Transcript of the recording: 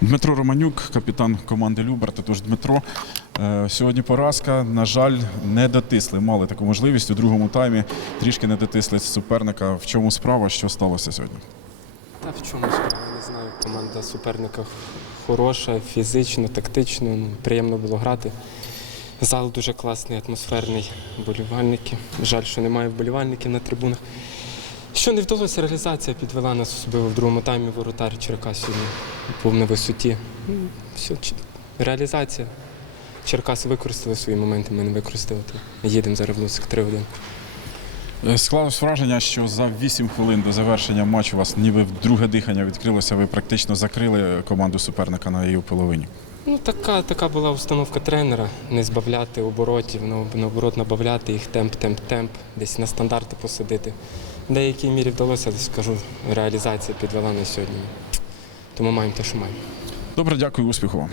Дмитро Романюк, капітан команди Люберта. Тож Дмитро, е, сьогодні поразка. На жаль, не дотисли. Мали таку можливість у другому таймі. Трішки не дотисли суперника. В чому справа? Що сталося сьогодні? Та в чому справа, не знаю. Команда суперника хороша, фізично, тактично. ну, Приємно було грати. Зал дуже класний, атмосферний. Вболівальники. Жаль, що немає вболівальників на трибунах. Що не вдалося, реалізація підвела нас, особливо в другому таймі. Воротар Черкас сьогодні був на висоті. Ну, Все, реалізація. Черкаси використали свої моменти, ми не використали. Їдемо зараз в Луцик 3-1. Е, Склалось враження, що за 8 хвилин до завершення матчу у вас ніби друге дихання відкрилося. Ви практично закрили команду суперника на її половині. Ну, така, така була установка тренера. Не збавляти оборотів, на- наоборот, набавляти їх темп, темп, темп, десь на стандарти посадити. В деякій мірі вдалося, скажу, реалізація підвела на сьогодні. Тому маємо те, що маємо. Добре, дякую, успіху вам.